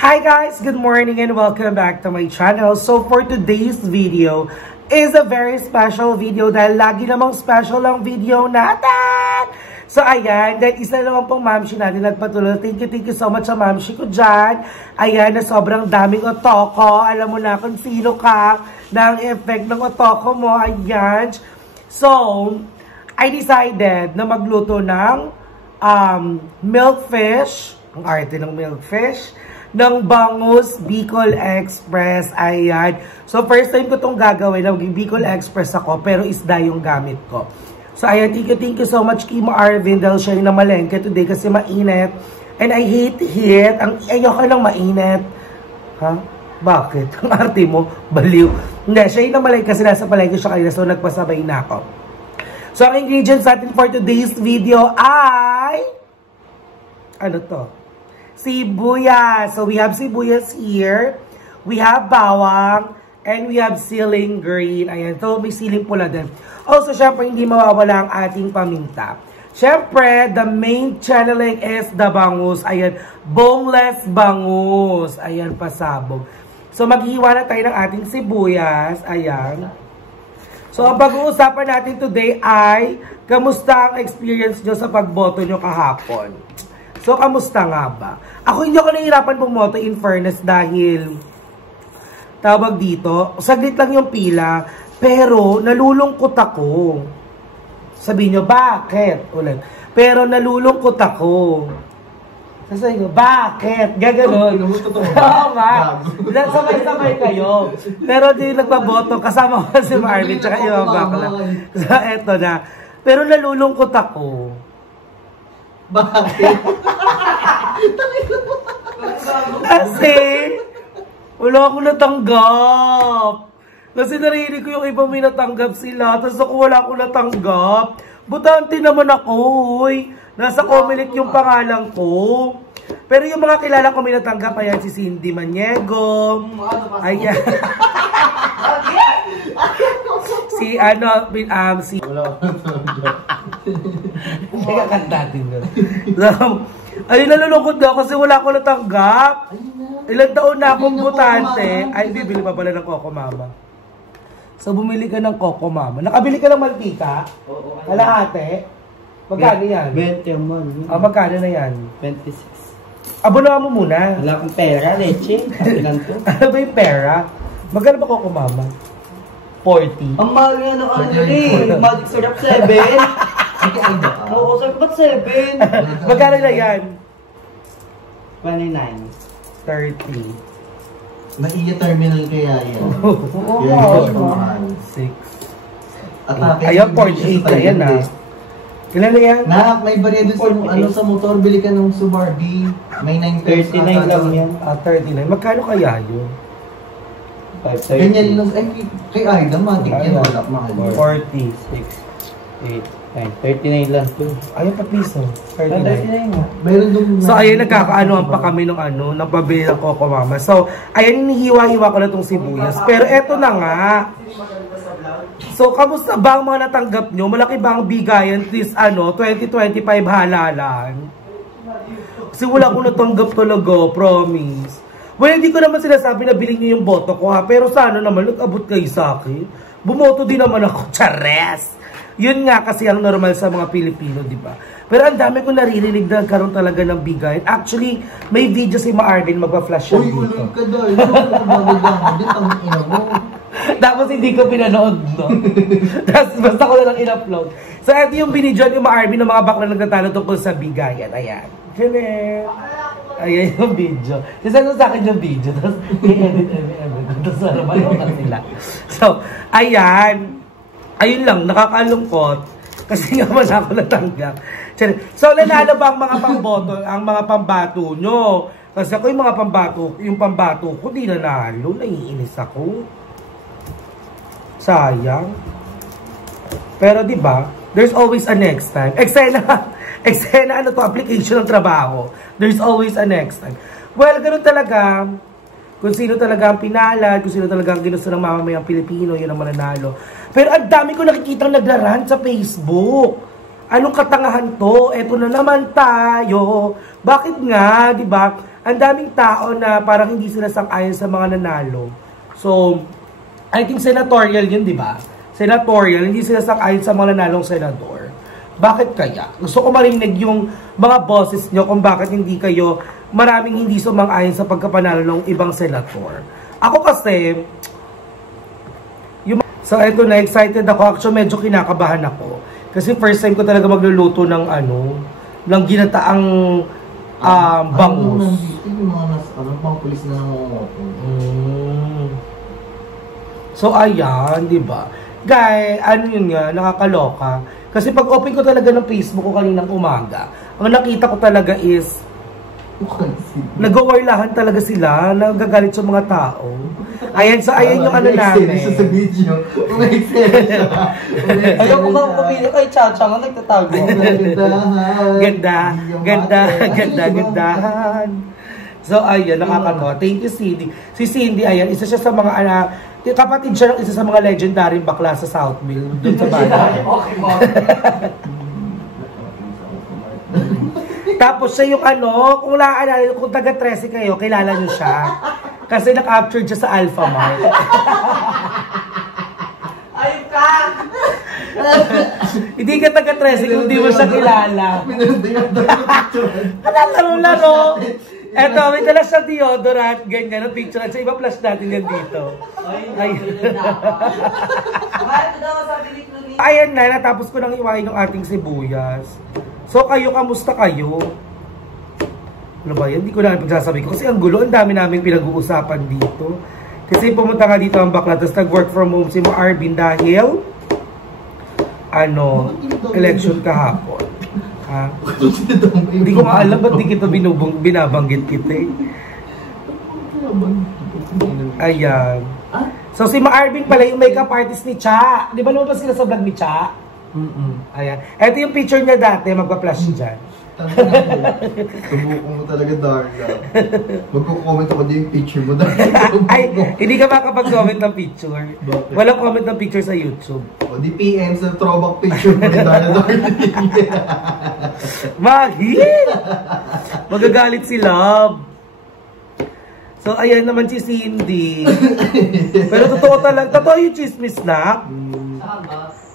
Hi guys, good morning and welcome back to my channel. So for today's video is a very special video dahil lagi namang special ang video natin. So ayan, dahil isa naman pong mamshi natin nagpatuloy. Thank you so much sa mamshi ko dyan. Ayan, na sobrang daming otoko. Alam mo na kung sino ka ng effect ng otoko mo. Ayan. So, I decided na magluto ng milkfish. Ang arte ng milkfish ng Bangus Bicol Express. Ayan. So, first time ko itong gagawin. Naging Bicol Express ako, pero isda yung gamit ko. So, ayan. Thank you so much, Kimo Arvin, dahil siya yung namalengke today kasi mainit. And I hate heat. Ayoko ng mainit. Ha? Bakit? Ang arte mo, baliw. Hindi, siya yung namalengke kasi nasa palengke siya kanina. So, nagpasabay na ako. So, ang ingredients natin for today's video ay... ano to? Sibuyas. So, we have sibuyas here. We have bawang. And we have siling green. Ayan. So, may siling pula din. Also, syempre, hindi mawawala ang ating paminta. Syempre, the main channeling is the bangus. Ayan. Boneless bangus. Ayan, pasabog. So, maghiwa na tayo ng ating sibuyas. Ayan. So, ang pag-uusapan natin today ay kamusta ang experience nyo sa pagboto nyo kahapon? So, kamusta nga ba? Ako hindi ako nahihirapan pumoto in fairness dahil tawag dito, saglit lang yung pila, pero nalulungkot ako. Sabihin nyo, bakit? Ulit. Pero nalulungkot ako. Sasabihin nyo, bakit? Gaganon. Oo nga. Sabay-sabay kayo. Pero di nagpaboto, kasama ko si Marvin, tsaka yung bakla. So, eto na. Pero nalulungkot ako. Bakit? Kasi, wala akong natanggap. Kasi narinig ko yung iba may natanggap sila, tapos ako wala akong natanggap. Butante naman ako, uy. Nasa Comelec yung pangalan ko. Pero yung mga kilala ko may natanggap, ayan si Cindy Maniego. Ayan. Si Teka, kantatin doon. Ay, nalulungkot na kasi wala akong natanggap. Ilang taon na akong butante. Ay, bibili pa pala ng Coco Mama. So, bumili ka ng Coco Mama. Nakabili ka ng Maltika? Oo. Kalahate? Magkano yan? 20 man. Magkano na yan? 26. Abonahan mo muna. Wala akong pera, leche. Ano ba yung pera? Magkano ba Coco Mama? 40. Ang mahal nga ng ano eh. Magic syrup 7. Oo, sir, ba't 7? Magkano na yan? 29. 30. Naiya terminal kaya yan. Oo. 6. Ayun, 48 na yan ah. Kailan na yan? Nak, may bariya doon sa, sa motor. Bili ka ng Subarbi. May 9 pesos. 39 lang yan. 39. Magkano kaya yun? Ganyan lang. Ay, kay Aida, matik yan. Wala mahal. 40. 6, 8, 9, 39 lang to. Ayun pa piso. 39 nga. Meron doon. So, ayun, nagkakaanoan pa kami ng ng pabili ng Coco Mama. So, ayun, hinihiwa-hiwa ko na itong sibuyas. Pero eto na nga. So, kamusta ba ang mga natanggap nyo? Malaki ba ang bigayan this 2025 halalan? Kasi wala akong natanggap talaga, promise. Well, hindi ko naman sinasabi na bilhin nyo yung boto ko ha. Pero sana naman, nag-abot kayo sa akin. Bumoto din naman ako, chares! Yun nga kasi ang normal sa mga Pilipino, di ba? Pero ang dami ko naririnig na nagkaroon talaga ng bigayan. Actually, may video si Maarvin magpa-flash siya dito. Uy, ulit ka dahil. Ano ina mo? Tapos hindi ko pinanood, no? Tapos basta ko na lang in-upload. So, ito yung binidyoan yung Maarvin ng mga bakla nagtatalo tungkol sa bigayan. Ayan. Ganun. Ayan yung video. Kasi ano sa akin yung video. Tapos, i-edit. Tapos, malokan sila. So, ayan. Ayun lang, nakakalungkot. Kasi nga wala ako natanggap. So, nanalo ba ang mga pamboto, ang mga pambato nyo? Kasi ako yung mga pambato ko, di nanalo. Naiinis ako. Sayang. Pero di ba, there's always a next time. Eksena, application ng trabaho. There's always a next time. Well, ganoon talaga. Kung sino talaga ang pinalad, kung sino talaga ang ginusto ng mamamayang Pilipino, yun ang mananalo. Pero ang dami ko nakikita naglaran sa Facebook. Anong katangahan to? Eto na naman tayo. Bakit nga, di ba? ang daming tao na parang hindi sila sang-ayon sa mga nanalo. So, I think senatorial yun, di ba? Senatorial, hindi sila sang-ayon sa mga nanalong senador. Bakit kaya? Gusto ko marinig yung mga boses nyo kung bakit hindi kayo maraming hindi sumang-ayon sa pagkapanalo ng ibang senator. Ako kasi, so eto na, excited ako. Actually, medyo kinakabahan ako. Kasi first time ko talaga magluluto ng ng ginataang bangus. Pang pulis na nangungoto. So, ayan, di ba? Guys, yun nga, nakakaloka. Kasi pag open ko talaga ng Facebook ko kaninang umaga, ang nakita ko talaga is, nag-warlahan talaga sila, nagagalit sa mga tao. Ayan, so ayan yung namin. Isa sa video. Ayaw ko bang pumili kay Chacha nga nagtatago. Gandahan. So ayan, nakakatawa. Thank you, Cindy. Si Cindy, ayan, isa siya sa mga kapatid siya ng isa sa mga legendary bakla sa Southville. Doon sa bayan. Tapos siya yung kung naaalala, kung taga-13 kayo, kilala nyo siya. Kasi na-captured siya sa Alpha Mart. Ayun ka! Hindi ka taga-13 kung di mo siya kilala. Laro-laro. Eto, may dala siya deodorant, ganyan, ang picture. Sa iba flash natin yan dito. Ayan na, natapos ko nang iwain ng ating sibuyas. So, kayo, kamusta kayo? Ano ba yan? Hindi ko na pagsasabi ko. Kasi ang gulo, ang dami namin pinag-uusapan dito. Kasi pumunta nga dito ang bakla, tapos nag-work from home si Arvin dahil election kahapon. Ha? Hindi ko nga alam ba't di kita binabanggit kita eh. Ayan. So, si Arvin pala yung makeup artist ni Cha. Di ba lumabas sila sa vlog ni Cha? Ayan. Ito yung picture niya dati, magpa-flash dyan. Tumuko mo talaga, Darla. Magko-comment ako din yung picture mo, Darla. Ay, hindi ka makapag-comment ng picture. Walang comment ng picture sa YouTube. O, di PM sa throwback picture mo, Darla. Mahit! Magagalit si Love. So, ayan naman si Cindy. Pero totoo talaga, totoo yung chismis na.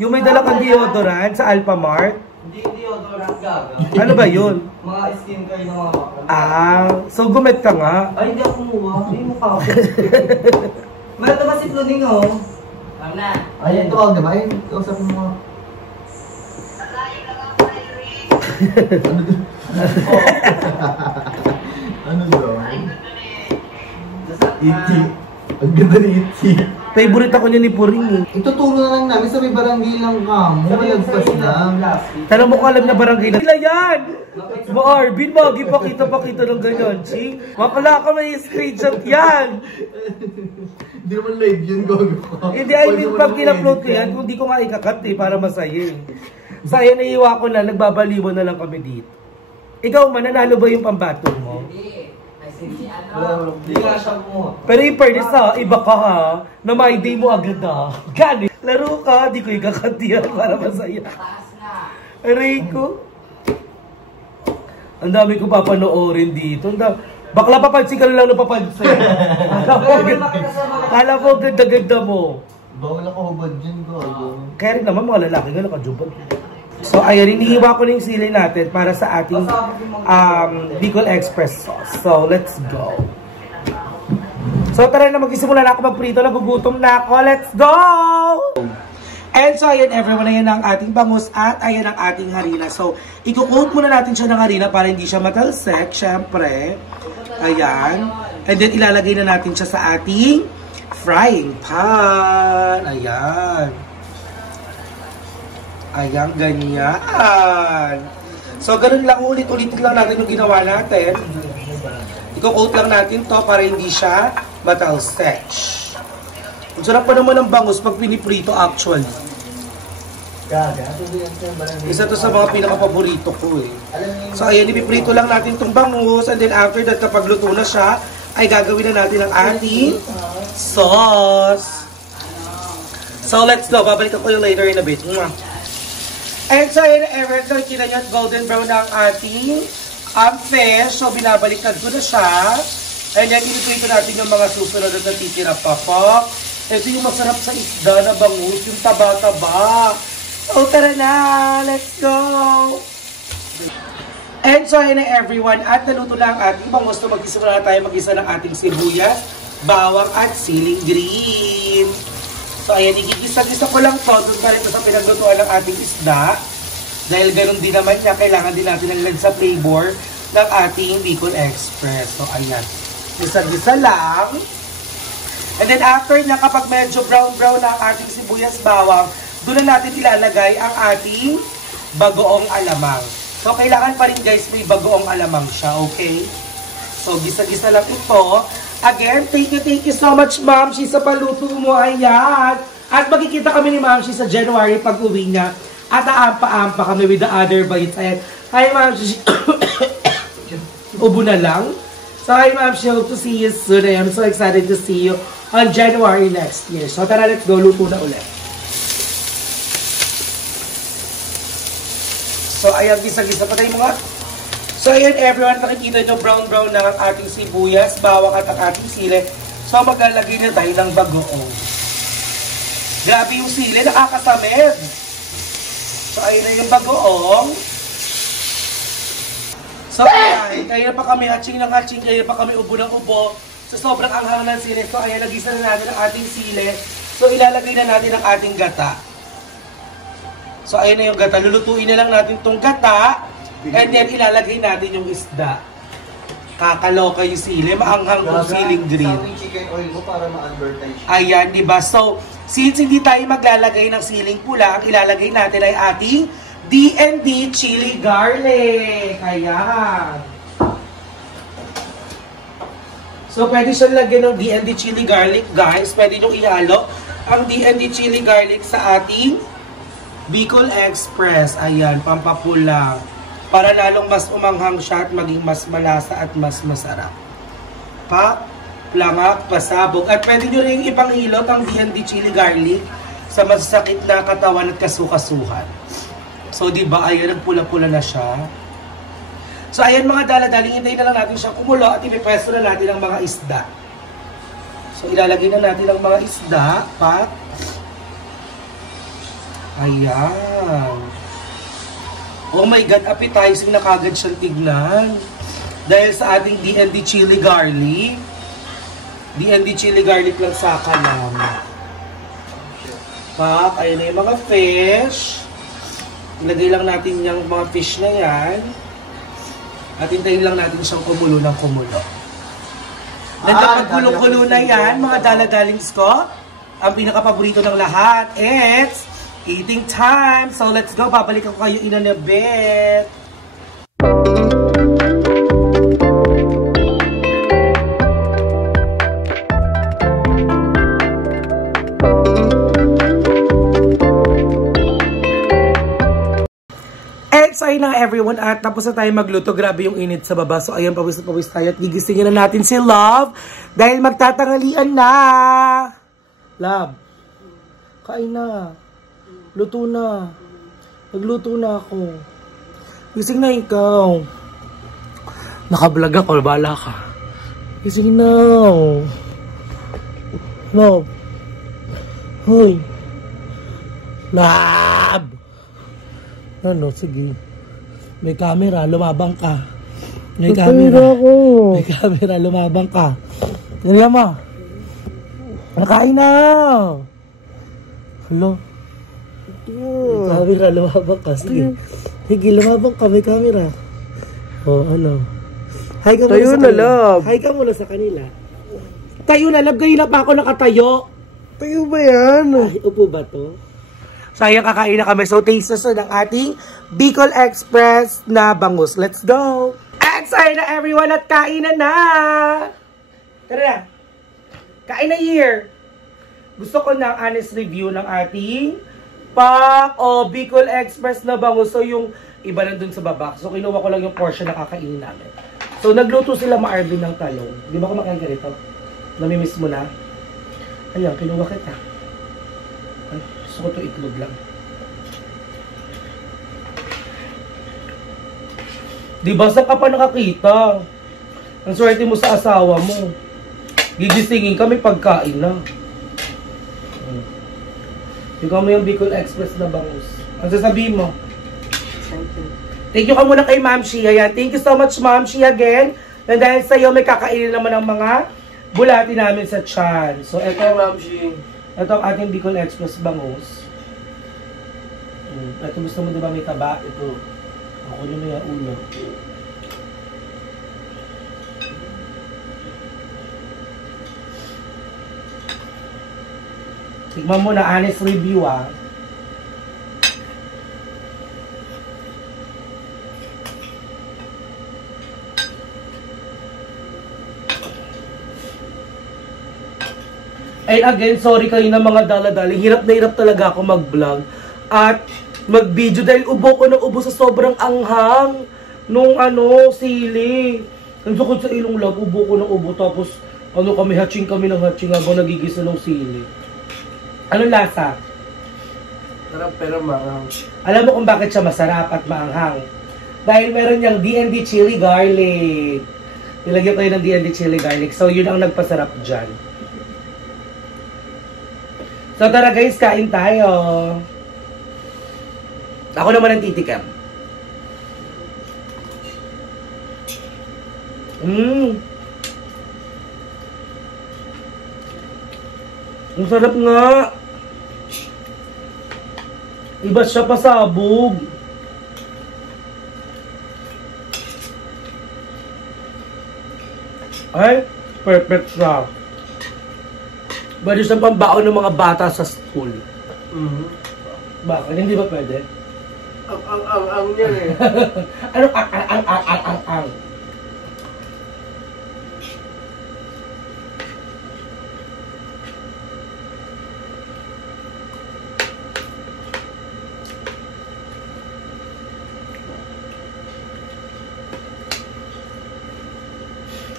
Yung may dala kang deodorant sa Alpha Mart. Hindi deodorant gaga. Ano ba yun? Mga skincare ng mga bakla. So gumit ka nga. Ay, hindi ako kumuha. Ay, mukha ko. Meron naman si Pluning, oh. Ano na? Ay, ito ako, diba? Ay, kausap mo mga... Ano daw? Iti. Ang ganda ni Iti. Favorite ako niya ni Puring eh. Ituturo na lang namin sa may barangay lang kamo. Malagpas na. Tanong mo ko alam na barangay na. Sila yan! Arvin, pakita ng ganyan, chi. Makala ka may screenshot yan! Hindi naman live yun, gago ko. Hindi, I mean, pag in-upload ko yan, kung di ko nga ikakat eh, para masaya eh. Saya naiiwa ko na, nagbabaliwan na lang kami dito. Ikaw, mananalo ba yung pambato mo? Hindi nga siya kumuha. Pero yung fairness ha, iba ka ha, na my day mo agad ha. Gani, laro ka, di ko ikakatiyan para masaya. Aray ko. Ang dami ko papanoorin dito. Bakla papansin ka lang napapansin. Kala mo ganda-ganda mo. Bawal ako hubad dyan, gago. Kaya rin naman mga lalaki nga nakajubad. So ayun, inihiwa ko na yung sili natin para sa ating Bicol Express sauce. So let's go. So tara na, magsisimula na ako magprito. Nagugutom na ako. Let's go! And so ayan everyone, ayan ang ating bangus at ayan ang ating harina. So i-coat muna natin siya ng harina para hindi siya matalsek, syempre. Ayan. And then ilalagay na natin siya sa ating frying pan. Ayan. Ayan, ganyan. So, ganun lang, ulit-ulit lang natin yung ginawa natin. I-coat lang natin to para hindi siya matalsek. Ang sarap pa naman ng bangus pag piniprito actually. Isa to sa mga pinaka-paborito ko eh. So, ayan, ipiprito lang natin itong bangus. And then after that, kapag luto na siya, ay gagawin na natin ang ating sauce. So, let's go. Babalik ako yung later in a bit. And so, in ever, so kita nyo at golden brown na ang ating ang fish. So, binabaliktad ko na siya. And then, iniprito natin yung mga susunod at natitira pa po. Ito yung masarap sa isda na bangus, yung taba-taba. So, tara na! Let's go! And so, ayun na everyone. At naluto na ang ating bangus. So, magsisimula na tayo mag-isa ng ating sibuyas, bawang at siling green. So, ayan, igigisa-gisa ko lang to. Doon pa rin sa pinaglutuan ng ating isda. Dahil ganun din naman niya, kailangan din natin ng sa flavor ng ating Bicol Express. So, ayan. Gisa-gisa lang. And then after na, kapag medyo brown-brown na ang ating sibuyas bawang, doon na natin ilalagay ang ating bagoong alamang. So, kailangan pa rin guys, may bagoong alamang siya, okay? So, gisa-gisa lang ito. Again, thank you so much, Ma'am Shi, sa paluto mo. Ayan. At magkikita kami ni Ma'am Shi sa January pag-uwi niya. At aampa-ampa kami with the other bites. Ayan. Hi, Ma'am Shi. Ubo na lang. So, hi Ma'am Shi, hope to see you soon. I am so excited to see you on January next year. So, tara, let's go. Luto na ulit. So, ayan, gisa-gisa pa tayo mga. So, ayan everyone, nakikita nyo brown-brown na ang ating sibuyas, bawang at ang ating sili. So, maglalagay na tayo ng bagoong. Grabe yung sili, nakakasamid. So, ayan na yung bagoong. So, ayan, kaya pa kami hatching ng hatching, kaya pa kami ubo ng ubo. So, sobrang anghang ng sili. So, ayan, nagisa na natin ang ating sili. So, ilalagay na natin ang ating gata. So, ayan na yung gata. Lulutuin na lang natin itong gata. And then, ilalagay natin yung isda. Kakaloka yung sili. Maanghang yung siling green. Sa chicken oil mo para ma-advertise. Ayan, diba? So, since hindi tayo maglalagay ng siling pula, ang ilalagay natin ay ating D&D chili garlic. Ayan. So, pwede siyang lagyan ng D&D chili garlic, guys. Pwede nyo ihalo ang D&D chili garlic sa ating Bicol Express. Ayan, pampapula. Para lalong mas umanghang siya at maging mas malasa at mas masarap. Pak, langak, pasabog. At pwede nyo rin ipanghilot ang D&D chili garlic sa masasakit na katawan at kasukasuhan. So, diba, ayan, nagpula-pula na siya. So, ayan mga daladaling, hintayin na lang natin siyang kumulo at ipipwesto na natin ang mga isda. So, ilalagay na natin ang mga isda, pat. Ayan. Oh my God, appetizing na kagad siyang tignan. Dahil sa ating D&D chili garlic. D&D chili garlic lang sa kalam. Pak, ayan na yung mga fish. Ilagay lang natin yung mga fish na yan. At hintayin lang natin siyang kumulo ng kumulo. Nandiyan pagkulong-kulo na yan, mga daladalings ko. Ang pinaka-paborito ng lahat, it's eating time. So let's go, babalik ako kayo in a bit. So ayun na everyone, at tapos na tayo magluto. Grabe yung init sa baba. So ayun, pawis tayo at gigisingin na natin si Love dahil magtatangalian na. Love, kain na. Luto na. Nagluto na ako. Gising na ikaw. Nakablog ako, bala ka. Gising na. Love. Hoy. Love. Ano, sige. May camera, lumabang ka. May camera. May camera, lumabang ka. Ganyan mo. Nakain na. Hello. May camera, lumabang ka. Sige. Sige, lumabang ka. May camera. Oh, ano. Hi ka muna sa kanila. Hi ka muna sa kanila. Tayo na, love. Ganyan na pa ako nakatayo. Tayo ba yan? Ay, upo ba to? Sayang, kakain na kami. So, taste na ng ating Bicol Express na bangus. Let's go! Excited na everyone at kain na! Tara na! Kain na here! Gusto ko ng honest review ng ating Bicol Express na bangus. So, yung iba nandun sa baba. So, kinuha ko lang yung portion na kakainin namin. So, nagluto sila ma-Arvin ng talong. Di ba kumakain ka rito? Namimiss mo na? Ayan, kinuha kita. Ay, gusto ko ito itlog lang. Di ba? Saan ka pa nakakita? Ang swerte mo sa asawa mo. Gigisingin kami pagkain na. Ikaw mo yung Bicol Express na bangus. Ang sasabihin mo? Thank you ka muna kay Ma'am Shia. Yan. Thank you so much, Ma'am Shia, again. Na dahil sa'yo, may kakainin naman ang mga bulati namin sa tiyan. So, eto, Ma'am Shia. Ito ang ating Bicol Express bangus. Ito gusto mo diba may taba? Ito. Ako nyo na yung ulo. Tignan mo na, honest review ah. And again, sorry kayo na mga daladali. Hirap na hirap talaga ako mag-vlog at mag-video dahil ubo ko ng ubo sa sobrang anghang nung sili. Ang sakit sa ilong lang, ubo ko ng ubo. Tapos hatching kami ng hatching habang nagigisa ng sili. Anong lasa? Sarap pero maanghang. Alam mo kung bakit siya masarap at maanghang? Dahil meron niyang D&D chili garlic. Nilagyan kayo ng D&D chili garlic. So, yun ang nagpasarap dyan. So, tara guys, kain tayo. Ako naman ang titikam. Ang sarap nga. Iba siya pasabog. Ay, perfect siya. Pwede siyang pambaon ng mga bata sa school. Bakit? Hindi ba pwede? Ang yan eh. Ano ang?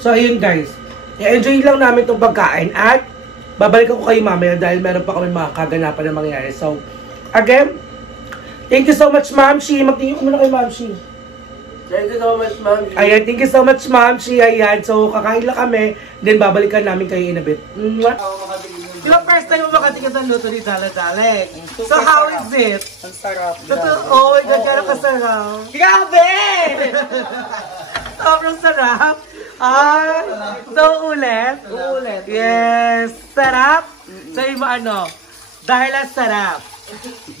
So, ayun guys. I-enjoy lang namin itong pagkain at babalik ako kayo mamaya dahil meron pa kami mga kaganapan na mangyayari. So, again, thank you so much, Ma'am Shi. Magtingin ko muna kay Ma'am Shi. Thank you so much, Ma'am Shi. Ayan, thank you so much, Ma'am Shi. Ayan, so kakain lang kami. Then, babalikan namin kayo in a bit. Yung first time mo makatikin sa luto ni Daladalek. So, how is it? Ang sarap. Oh my God, gano'ng kasarap. Grabe! Sobrang sarap. So ulit? Ulit. Yes, sarap. Sabi mo Darla sarap.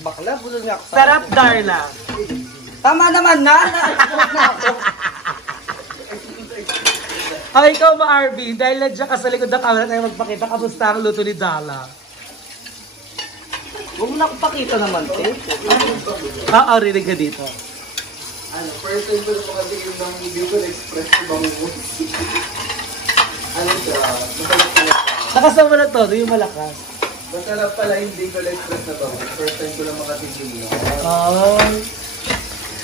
Bakla, bulol nga ako. Sarap Darla. Tama naman na. Ay, ikaw ma-RB, dahil nandiyan ka sa likod ng camera tayo magpakita kamusta ang luto ni Dala. Huwag mo na akong pakita naman, eh. Rinig ka dito. First time ko na makatikim ng Bicol Express na bangus. Siya? Masarap pala. Nakasama na to, yung malakas. Masarap pala yung Bicol Express na to. First time ko na makatikim na.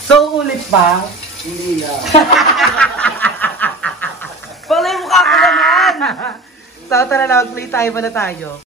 So, ulit pa? Hindi na. Pala yung mukha ko naman! So, tara na, mag-play tayo.